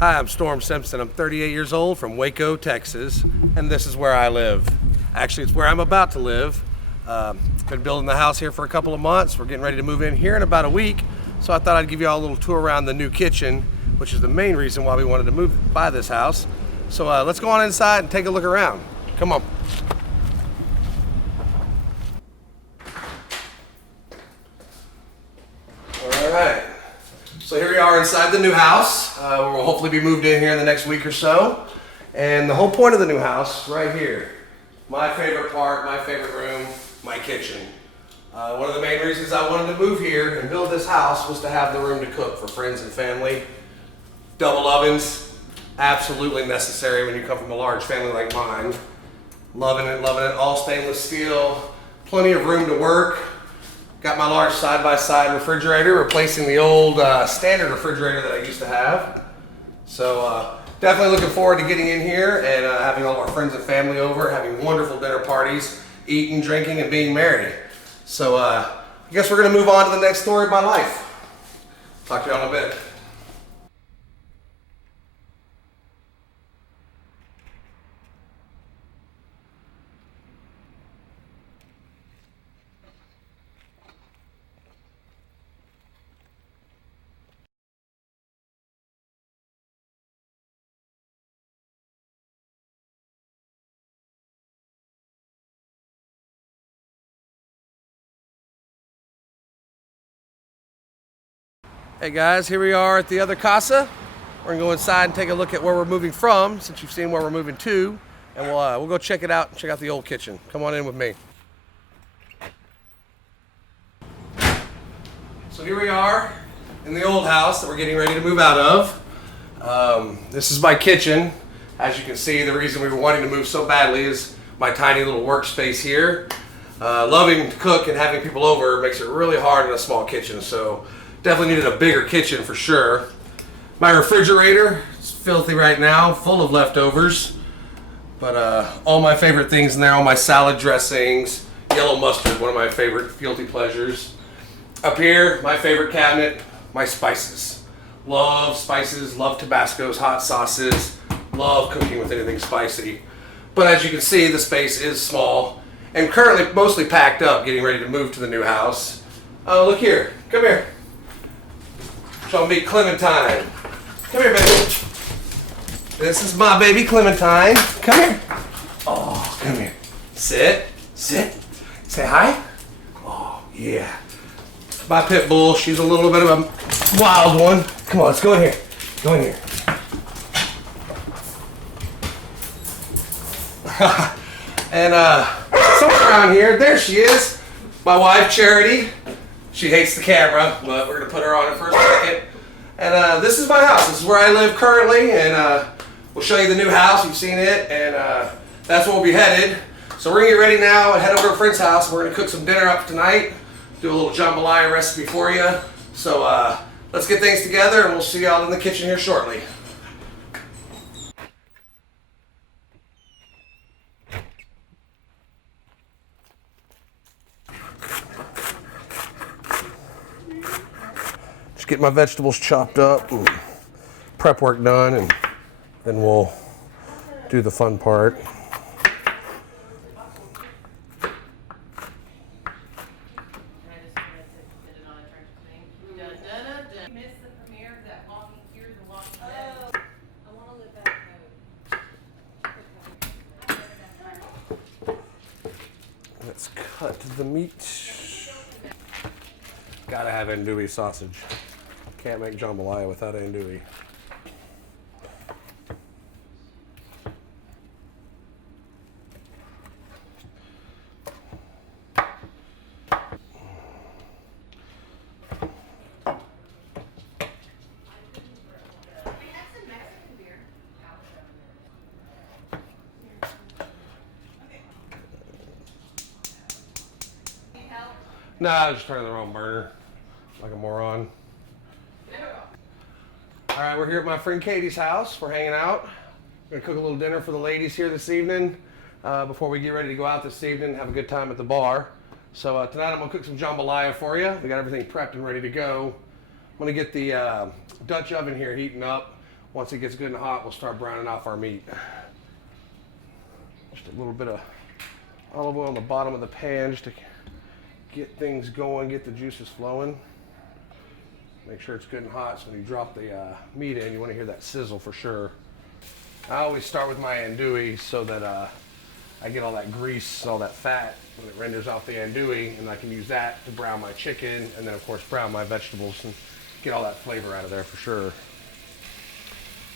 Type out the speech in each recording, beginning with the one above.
Hi, I'm Simpson. I'm 38 years old from Waco, Texas, and this is where I live. Actually, it's where I'm about to live. Been building the house here for a couple of months. We're getting ready to move in here in about a week, so I thought I'd give you all a little tour around the new kitchen, which is the main reason why we wanted to buy this house. So let's go on inside and take a look around. Come on. All right. So here we are inside the new house. We'll hopefully be moved in here in the next week or so. And the whole point of the new house, right here, my favorite part, my favorite room, my kitchen. One of the main reasons I wanted to move here and build this house was to have the room to cook for friends and family. Double ovens, absolutely necessary when you come from a large family like mine. Loving it, all stainless steel, plenty of room to work. Got my large side-by-side refrigerator, replacing the old standard refrigerator that I used to have. So definitely looking forward to getting in here and having all our friends and family over, having wonderful dinner parties, eating, drinking, and being merry. So I guess we're gonna move on to the next story of my life. Talk to y'all in a bit. Hey guys, here we are at the other casa. We're gonna go inside and take a look at where we're moving from, since you've seen where we're moving to, and we'll go check it out and check out the old kitchen. Come on in with me. So here we are in the old house that we're getting ready to move out of. This is my kitchen. As you can see, the reason we were wanting to move so badly is my tiny little workspace here. Loving to cook and having people over makes it really hard in a small kitchen, so definitely needed a bigger kitchen for sure. My refrigerator is filthy right now, full of leftovers. But all my favorite things in there, all my salad dressings, yellow mustard, one of my favorite guilty pleasures. Up here, my favorite cabinet, my spices. Love spices, love Tabascos, hot sauces, love cooking with anything spicy. But as you can see, the space is small and currently mostly packed up, getting ready to move to the new house. Oh, look here, come here. Show me Clementine. Come here, baby. This is my baby Clementine. Come here. Oh, come here. Sit. Say hi. Oh, yeah. My pit bull. She's a little bit of a wild one. Come on, let's go in here. Go in here. And somewhere around here, there she is. My wife, Charity. She hates the camera, but we're gonna put her on it for a second. And this is my house. This is where I live currently, and we'll show you the new house. You've seen it, and that's where we'll be headed. So we're gonna get ready now and head over to a friend's house. We're gonna cook some dinner up tonight, do a little jambalaya recipe for you. So let's get things together, and we'll see y'all in the kitchen here shortly. Get my vegetables chopped up and prep work done, and then we'll do the fun part. Let's cut the meat. Gotta have andouille sausage. Can't make jambalaya without andouille. Nah, I was just turning the wrong burner, like a moron. All right, we're here at my friend Katie's house. We're hanging out. We're gonna cook a little dinner for the ladies here this evening before we get ready to go out this evening and have a good time at the bar. So tonight I'm gonna cook some jambalaya for you. We got everything prepped and ready to go. I'm gonna get the Dutch oven here heating up. Once it gets good and hot, we'll start browning off our meat. Just a little bit of olive oil on the bottom of the pan just to get things going, get the juices flowing. Make sure it's good and hot, so when you drop the meat in, you want to hear that sizzle for sure. I always start with my andouille so that I get all that grease, all that fat when it renders off the andouille, and I can use that to brown my chicken, and then of course brown my vegetables and get all that flavor out of there for sure.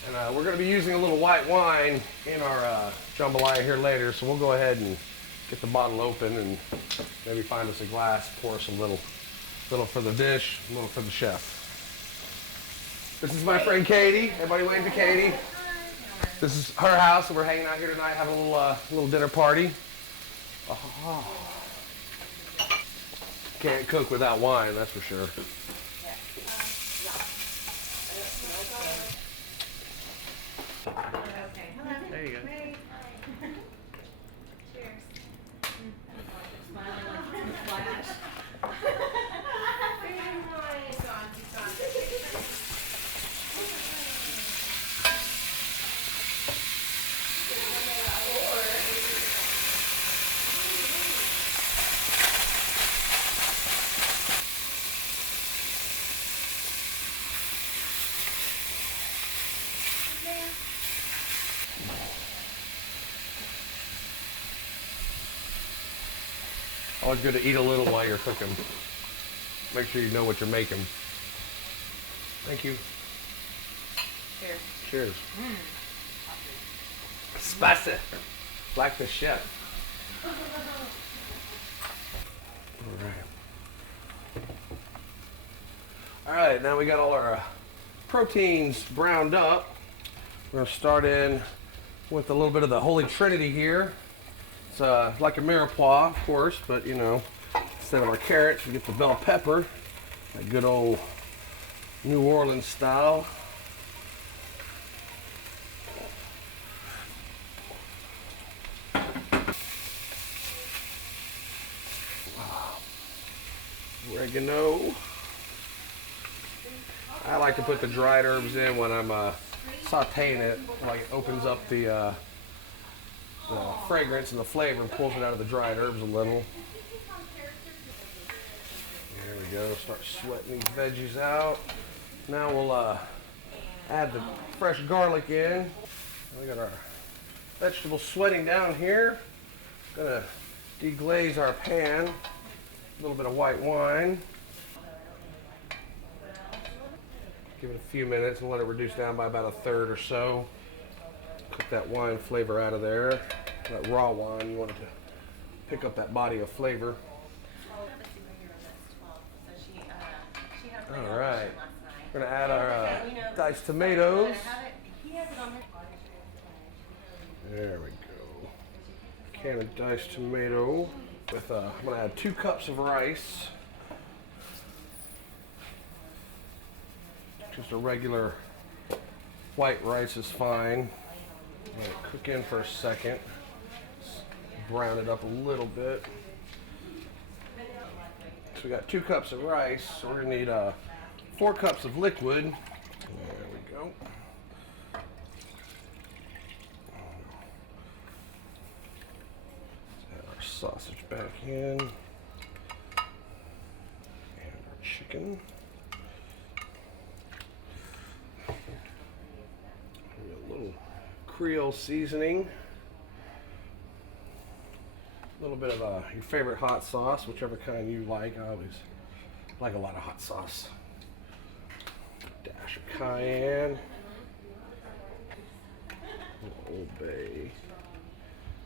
And we're going to be using a little white wine in our jambalaya here later, so we'll go ahead and get the bottle open and maybe find us a glass, pour us a little for the dish, a little for the chef. This is my friend Katie. Everybody wave to Katie. This is her house, and we're hanging out here tonight, having a little dinner party. Oh. Can't cook without wine, that's for sure. There you go. Cheers. Smiling like in the flash. Always good to eat a little while you're cooking. Make sure you know what you're making. Thank you. Cheers. Cheers. Spicy. Like the chef. All right, now we got all our proteins browned up. We're gonna start in with a little bit of the Holy Trinity here. It's like a mirepoix, of course, but you know, instead of our carrots, we get the bell pepper, that good old New Orleans style. Oregano. I like to put the dried herbs in when I'm sauteing it, like it opens up the fragrance and the flavor and pulls it out of the dried herbs a little. There we go, start sweating these veggies out. Now we'll add the fresh garlic in. We got our vegetables sweating down here. Gonna deglaze our pan. A little bit of white wine. Give it a few minutes and let it reduce down by about a third or so. Cook that wine flavor out of there. That raw wine, you want it to pick up that body of flavor. All right, we're gonna add our diced tomatoes. There we go. Can of diced tomato. With I'm gonna add 2 cups of rice. Just a regular white rice is fine. Let it cook in for a second. Brown it up a little bit. So we got 2 cups of rice. So we're gonna need 4 cups of liquid. There we go. Let's add our sausage back in. And our chicken. A little Creole seasoning. A little bit of your favorite hot sauce, whichever kind you like. I always like a lot of hot sauce. Dash of cayenne. A little Old Bay.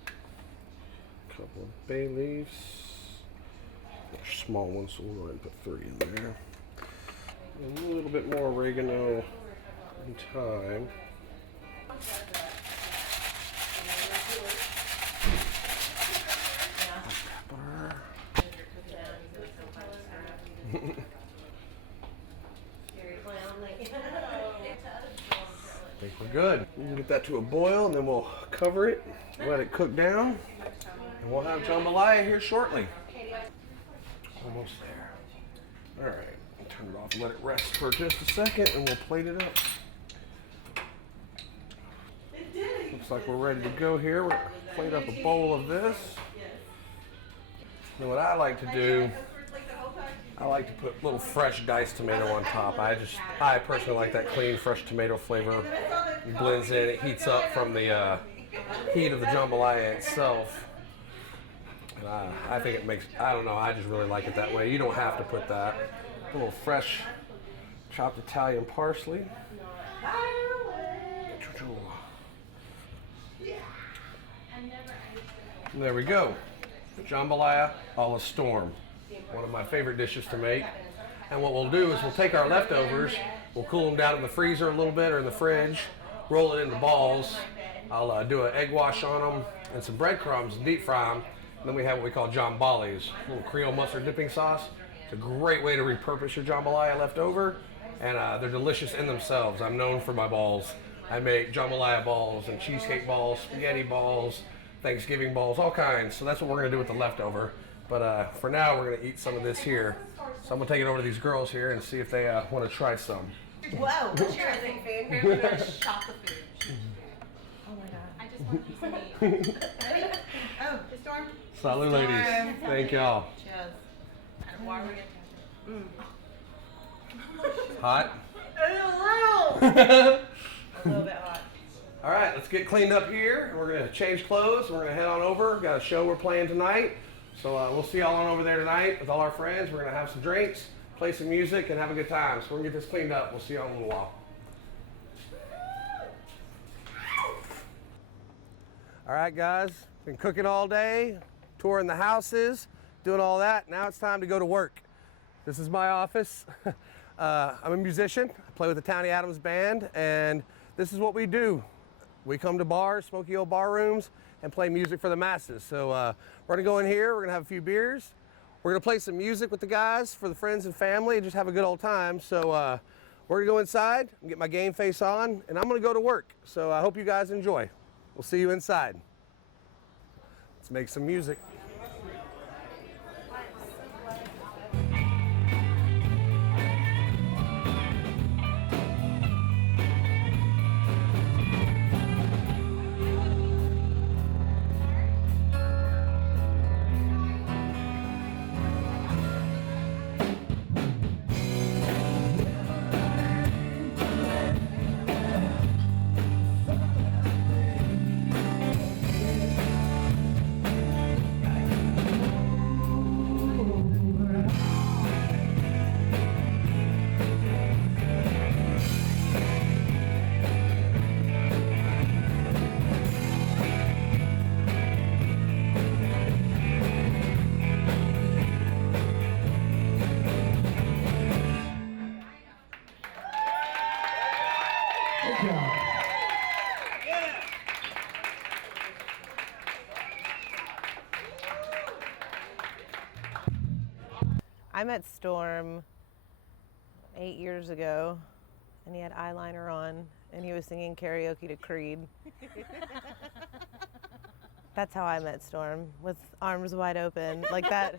A couple of bay leaves. They're small ones, so we'll go ahead and put 3 in there. A little bit more oregano and thyme. I think we're good. We can get that to a boil and then we'll cover it, let it cook down, and we'll have jambalaya here shortly. Almost there. All right, turn it off and let it rest for just a second and we'll plate it up. Looks like we're ready to go here. We're gonna plate up a bowl of this. And what I like to do, I like to put little fresh diced tomato on top. I personally like that clean, fresh tomato flavor. It blends in, it heats up from the heat of the jambalaya itself. And I think it makes, I don't know, I just really like it that way. You don't have to put that. A little fresh chopped Italian parsley. And there we go. Jambalaya a la Storm. One of my favorite dishes to make. And what we'll do is we'll take our leftovers, we'll cool them down in the freezer a little bit or in the fridge, roll it into balls. I'll do an egg wash on them and some breadcrumbs and deep fry them. And then we have what we call jambalis, a little Creole mustard dipping sauce. It's a great way to repurpose your jambalaya left over, and they're delicious in themselves. I'm known for my balls. I make jambalaya balls and cheesecake balls, spaghetti balls, Thanksgiving balls, all kinds. So that's what we're gonna do with the leftover. But for now, we're gonna eat some of this here. So I'm gonna take it over to these girls here and see if they wanna try some. Whoa, what's your thing, food? Here, we're gonna shop the food. Oh my god. I just want a piece of meat. Ready? Oh, the Storm? Salud, ladies. Thank y'all. Cheers. And why are we gonna Hot? A little bit hot. All right, let's get cleaned up here. We're gonna change clothes. We're gonna head on over. Got a show we're playing tonight. So we'll see y'all on over there tonight with all our friends. We're gonna have some drinks, play some music, and have a good time. So we're gonna get this cleaned up. We'll see y'all in a little while. All right, guys, been cooking all day, touring the houses, doing all that. Now it's time to go to work. This is my office. I'm a musician. I play with the Townie Adams Band, and this is what we do. We come to bars, smoky old bar rooms, and play music for the masses. So we're gonna go in here, we're gonna have a few beers. We're gonna play some music with the guys for the friends and family and just have a good old time. So we're gonna go inside and get my game face on, and I'm gonna go to work. So I hope you guys enjoy. We'll see you inside. Let's make some music. I met Storm 8 years ago, and he had eyeliner on, and he was singing karaoke to Creed. That's how I met Storm, with arms wide open, like that.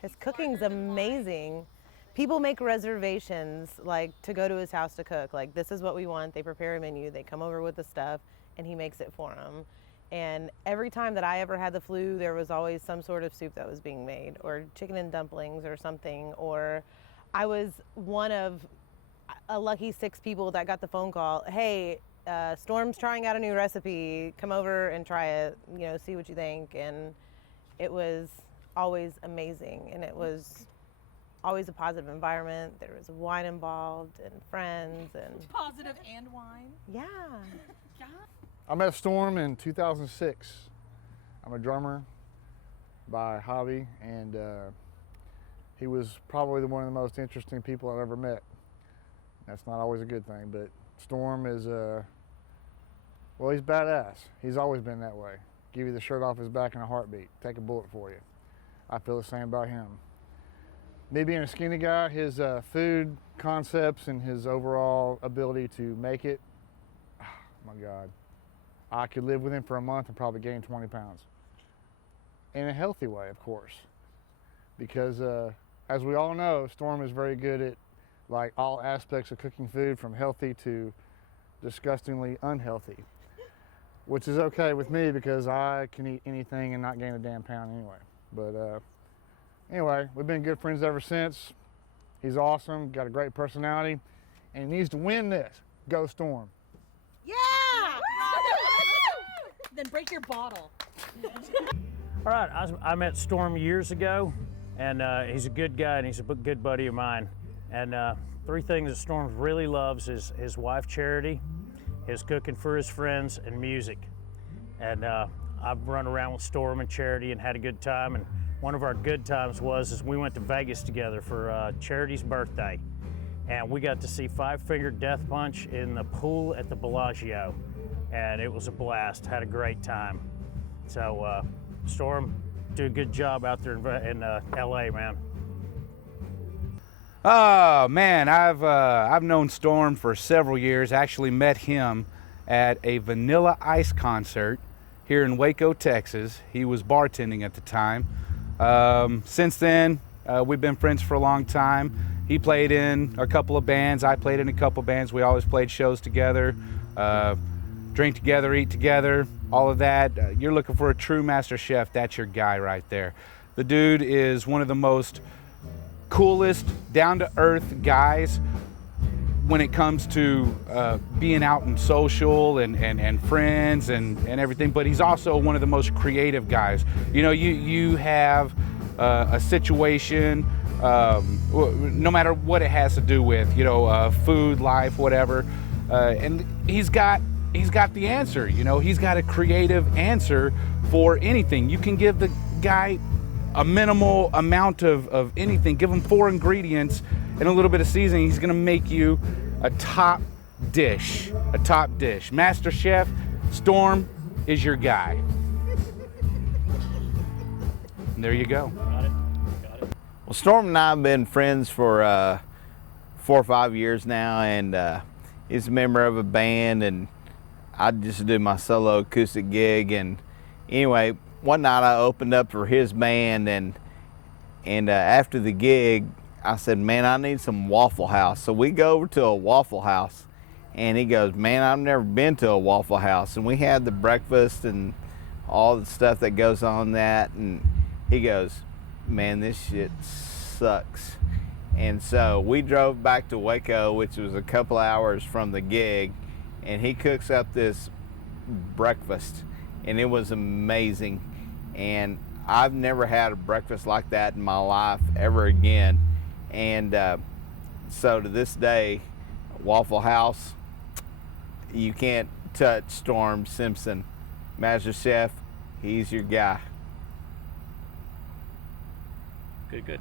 His cooking's amazing. People make reservations, like, to go to his house to cook. Like, this is what we want. They prepare a menu, they come over with the stuff, and he makes it for them. And every time that I ever had the flu, there was always some sort of soup that was being made, or chicken and dumplings or something. Or I was one of a lucky 6 people that got the phone call, hey, Storm's trying out a new recipe, come over and try it, you know, see what you think. And it was always amazing, and it was always a positive environment. There was wine involved and friends and Positive and wine? yeah. Yeah. I met Storm in 2006. I'm a drummer by hobby, and he was probably one of the most interesting people I've ever met. That's not always a good thing, but Storm is, well, he's badass. He's always been that way. Give you the shirt off his back in a heartbeat, take a bullet for you. I feel the same about him. Me being a skinny guy, his food concepts and his overall ability to make it, oh my God. I could live with him for a month and probably gain 20 pounds. In a healthy way, of course. Because as we all know, Storm is very good at like all aspects of cooking food, from healthy to disgustingly unhealthy, which is okay with me because I can eat anything and not gain a damn pound anyway. But anyway, we've been good friends ever since. He's awesome, got a great personality, and he needs to win this. Go Storm. Yeah! Then break your bottle. All right, I met Storm years ago, and he's a good guy and he's a good buddy of mine. And 3 things that Storm really loves is his wife Charity, his cooking for his friends, and music. And I've run around with Storm and Charity and had a good time. And one of our good times was we went to Vegas together for Charity's birthday, and we got to see Five Finger Death Punch in the pool at the Bellagio, and it was a blast. Had a great time. So Storm, do a good job out there in LA, man. Oh man, I've known Storm for several years. Actually met him at a Vanilla Ice concert here in Waco, Texas. He was bartending at the time. Since then, we've been friends for a long time. He played in a couple of bands. I played in a couple of bands. We always played shows together, drink together, eat together, all of that. You're looking for a true MasterChef, that's your guy right there. The dude is one of the most coolest, down-to-earth guys when it comes to being out and social and friends and everything, but he's also one of the most creative guys. You know, you have a situation, no matter what it has to do with, you know, food, life, whatever, and he's got the answer. You know, he's got a creative answer for anything. You can give the guy a minimal amount of anything, give him 4 ingredients and a little bit of seasoning, he's gonna make you a top dish. MasterChef, Storm is your guy. And there you go. Got it. Well, Storm and I have been friends for 4 or 5 years now, and he's a member of a band, and I just do my solo acoustic gig. And anyway, one night I opened up for his band, and after the gig, I said, man, I need some Waffle House. So we go over to a Waffle House, and he goes, man, I've never been to a Waffle House. And we had the breakfast and all the stuff that goes on that, and he goes, man, this shit sucks. And so we drove back to Waco, which was a couple hours from the gig, and he cooks up this breakfast, and it was amazing. And I've never had a breakfast like that in my life ever again. And so to this day, Waffle House, you can't touch Storm Simpson. MasterChef, he's your guy. Good.